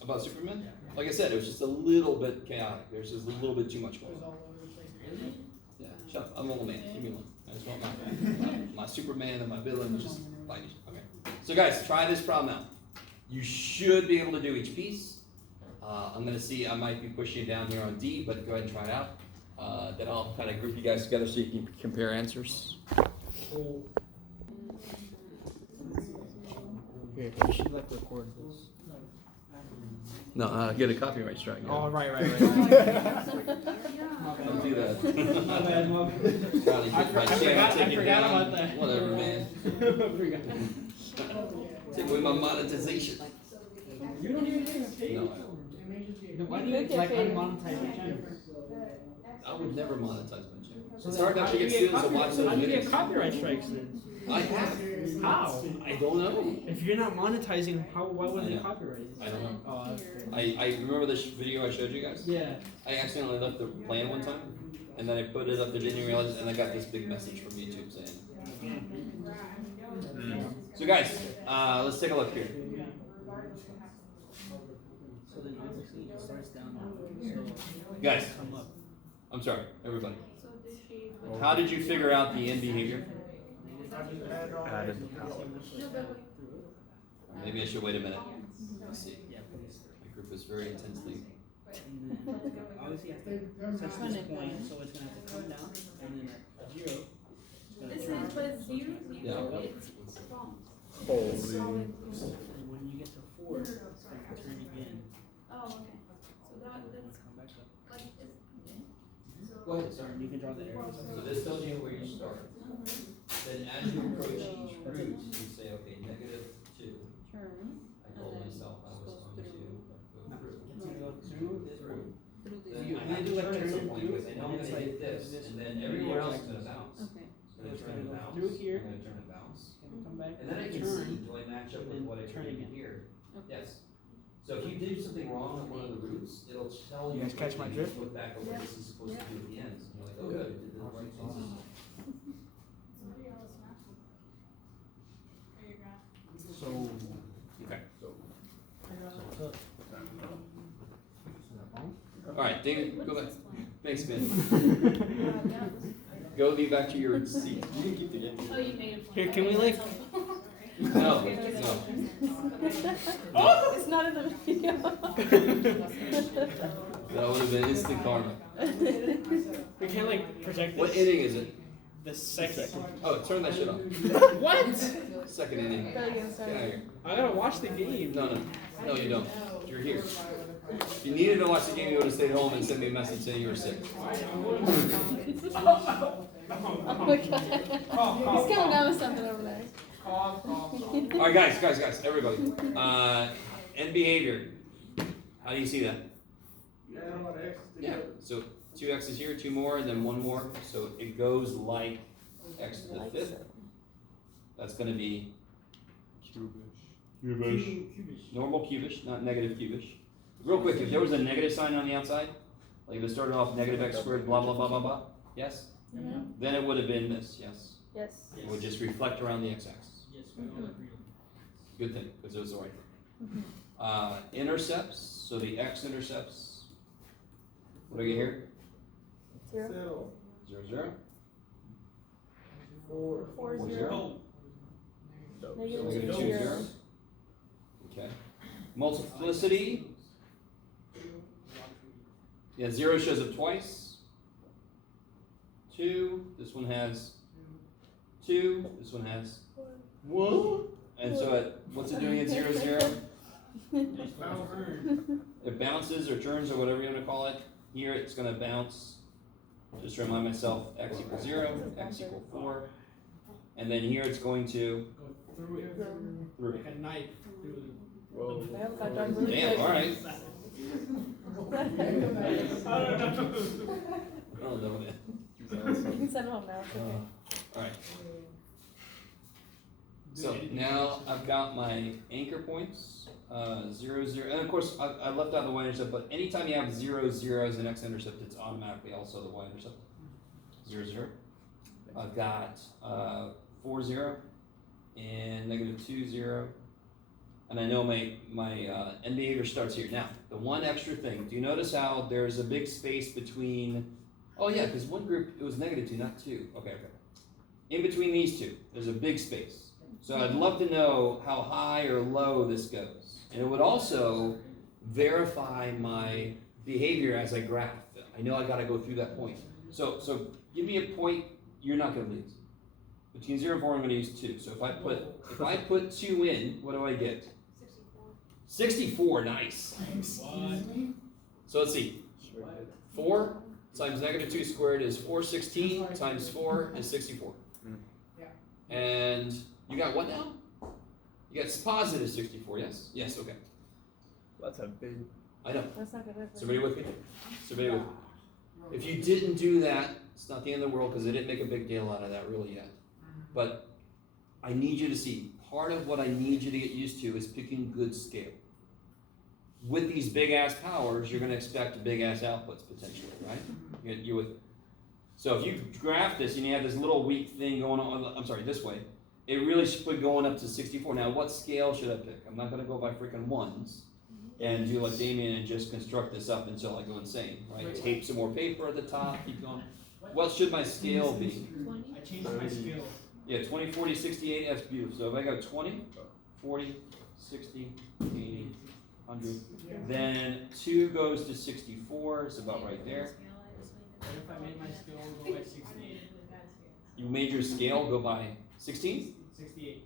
About Superman? Yeah. Like I said, it was just a little bit chaotic. There's just a little bit too much going on. Really? Yeah, shut up. I'm an old man. Leave me alone. I just want my Superman and my villain just fight each other. Okay. So guys, try this problem out. You should be able to do each piece. I'm going to see, I might be pushing you down here on D, but go ahead and try it out. Then I'll kind of group you guys together so you can compare answers. Here, we should like record this. No, get a copyright strike. Oh, right. Don't do that. My bad, my bad. Probably I get my forgot- channel I taken forgot down. about that. Whatever, man. Take away my monetization. You don't even get paid. No, I don't. Then why do you like unmonetize your channel? I would never monetize my channel. So It's then hard enough how to do get you students to watch So those how do you get videos. copyright strikes then? I have. How? I don't know. If you're not monetizing, why was I know. it copyrighted? I don't know. Oh, that's fair. I remember this video I showed you guys. Yeah. I accidentally left the plan one time, and then I put it up there, didn't realize, and I got this big message from YouTube saying. So guys, let's take a look here. So then obviously it starts down. Guys, Come up. I'm sorry, everybody. So did she How did you figure out the end behavior? Added the power. Maybe I should wait a minute. Let's see. The group is very intensely. Obviously, I think touch this point, so it's gonna have to come down, and then at 0. This is, but 0, 0, Yeah. it's wrong. Holy. It's solid. And when you get to 4, it's gonna turn again. Oh, okay. So that's Come back up. like, it's, Go ahead, sorry. You can draw the arrows. So this tells you where you start. Then as you approach each root, you say, okay, -2. Turn. I told myself I was going to go through. It's gonna go through this room. Then You I need to do like turn at turn some point through, because I know I'm and gonna it's hit like this, this. and then everywhere else is gonna bounce. Okay. It's gonna It's turn and gonna go bounce. through here. I'm gonna turn and bounce. And come back. And then I can turn. see, do I match up with and what I turn created again. here? Okay. Yes. So if you do something wrong on one of the roots, it'll tell you. You guys catch my quickly, drift? Look back at what this is supposed to do at the end. And you're like, oh good, I did the right things. somebody else matched it. There you go. So. Okay. So. Alright, David, What go is back. this plan? Thanks, man. That was- Go leave back to your seat. You can keep the game. Oh, you made it. Here, can we, like- No, no. It's not in the video. That would have been instant karma. We can't like project What this. inning is it? The second. Oh, turn that shit off. What? Second inning. Get out of here. I gotta watch the game. No, you don't. You're here. If you needed to watch the game, you would have stayed home and sent me a message saying you were sick. Oh my god. He's coming down with something over there. Alright, guys, everybody. End behavior. How do you see that? Yeah, so 2x's here, 2 more, and then 1 more. So it goes like x to the 5th. That's going to be normal cubish, not negative cubish. Real quick, if there was a negative sign on the outside, like if it started off negative x squared, blah, blah, blah, blah, blah, yes? Then it would have been this, yes? Yes. It would just reflect around the x-axis. Yes, we all agree. Good thing, because it was the right thing. Intercepts, so the x-intercepts. What do we get here? 0. 0, 0. 4, 4, 0. 0. Negative Negative 2, 2, 0. 0. Okay. Multiplicity. Yeah, 0 shows up twice. 2. This one has 2. This one has. Whoa. And so what's it doing at 0, 0? It bounces or turns or whatever you want to call it. Here it's going to bounce. Just remind myself, x equals 0, x equals 4. And then here it's going to Go through it. through. Like a knife through Whoa. I hope that done really Damn, quick. alright. I don't know. I don't know, man. You can send him home now. It's okay. Alright. So now I've got my anchor points, 0, 0, and of course I left out the y-intercept, but anytime you have 0, 0 as an x-intercept, it's automatically also the y-intercept. 0, 0. I've got 4, 0, and negative 2, 0. And I know my end behavior starts here. Now, the one extra thing, do you notice how there's a big space between, oh yeah, because one group, it was negative 2, not 2. Okay. In between these two, there's a big space. So I'd love to know how high or low this goes. And it would also verify my behavior as I graph. I know I gotta go through that point. So give me a point you're not gonna lose. Between 0 and 4, I'm gonna use 2. So if I put 2 in, what do I get? 64, nice. So let's see. 4 times negative 2 squared is 416 times 4 is 64. And you got what now? You got positive 64, yes? Yes, okay. That's a big. I know. That's not good. Somebody with me? Somebody with me? If you didn't do that, it's not the end of the world because they didn't make a big deal out of that really yet. But I need you to see, part of what I need you to get used to is picking good scale. With these big ass powers, you're going to expect big ass outputs potentially, right? You with. So if you graph this and you have this little weak thing going on, I'm sorry, this way, it really should be going up to 64. Now, what scale should I pick? I'm not going to go by freaking ones and do like Damien and just construct this up until I go insane, right? Tape some more paper at the top, keep going. what should my scale be? I changed my scale. Yeah, 20, 40, 60, 80, that's beautiful. So if I go 20, 40, 60, 80, 100, then 2 goes to 64, it's about right there. What if I made my scale go by 68? You made your scale go by 16? 68.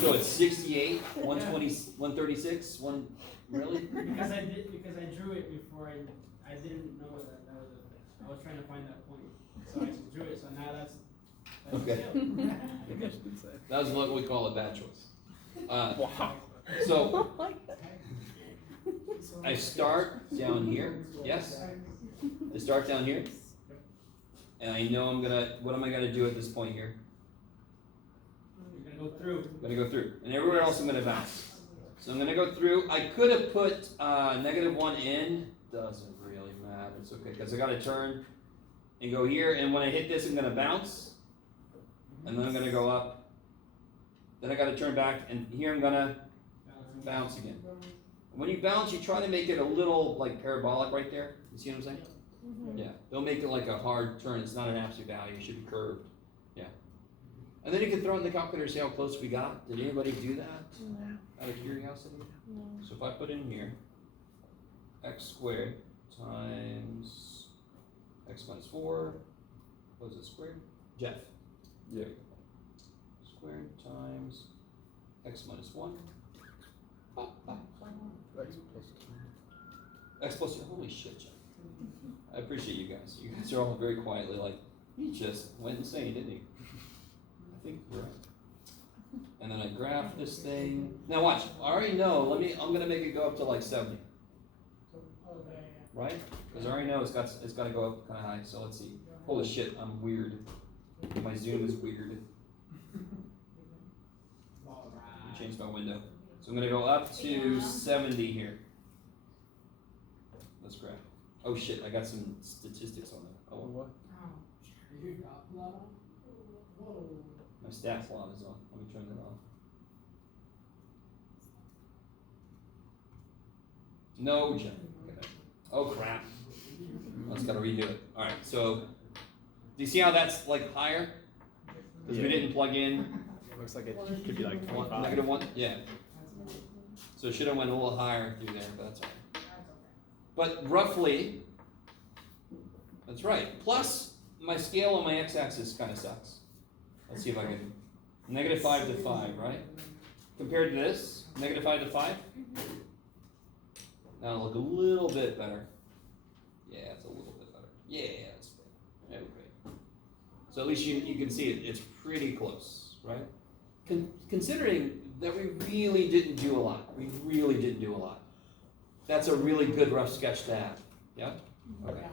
So it's 68, 120, 136, really? Because I drew it before I didn't know that was a thing. I was trying to find that point. So I just drew it, so now that's Okay. the scale. That was what we call a bad choice. Wow. So I start down here, yes? I start down here. And I know what am I gonna do at this point here? You're gonna go through. I'm gonna go through. And everywhere else I'm gonna bounce. So I'm gonna go through. I could have put -1 in. Doesn't really matter. It's okay, because I gotta turn and go here. And when I hit this, I'm gonna bounce. And then I'm gonna go up. Then I gotta turn back, and here I'm gonna bounce again. When you bounce, you try to make it a little like parabolic right there. You see what I'm saying? Yeah. Don't make it like a hard turn. It's not an absolute value. It should be curved. Yeah. And then you can throw it in the calculator, see how close we got. Did anybody do that? Out of curiosity? No. So if I put in here, x squared times x minus 4, what is it squared? Jeff. Yeah. Squared times x minus 1. X plus 2. Holy shit, Jeff. I appreciate you guys. You guys are all very quietly like, he just went insane, didn't he? I think you're right. And then I graph this thing. Now watch, I already know, I'm gonna make it go up to like 70. Right? Because I already know it's gotta go up kinda high, so let's see. Holy shit, I'm weird. My zoom is weird. Let me change my window. So I'm gonna go up to 70 here. Let's graph. Oh shit, I got some statistics on that. Oh, What? my stat plot is on. Let me turn that off. No, Jeff. Okay. Oh crap. I just gotta redo it. Alright, so do you see how that's like higher? Because we Yeah. didn't plug in Looks like it could be like 25. -1? Yeah. So it should have went a little higher through there, but that's alright. But roughly, that's right. Plus, my scale on my x-axis kind of sucks. Let's see if I can. -5 to 5, right? Compared to this, -5 to 5. Now it'll look a little bit better. Yeah, it's a little bit better. Yeah, that's better. There we go. So at least you can see it. It's pretty close, right? Considering that we really didn't do a lot. We really didn't do a lot. That's a really good rough sketch to have. Yeah? Okay.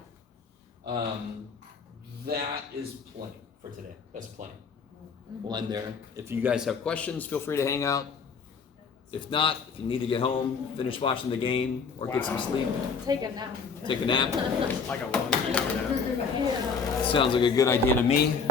That is plenty for today. That's plenty. We'll end there. If you guys have questions, feel free to hang out. If not, if you need to get home, finish watching the game, or get some sleep, Take a nap. take a nap. Like a long, you know, Sounds like a good idea to me.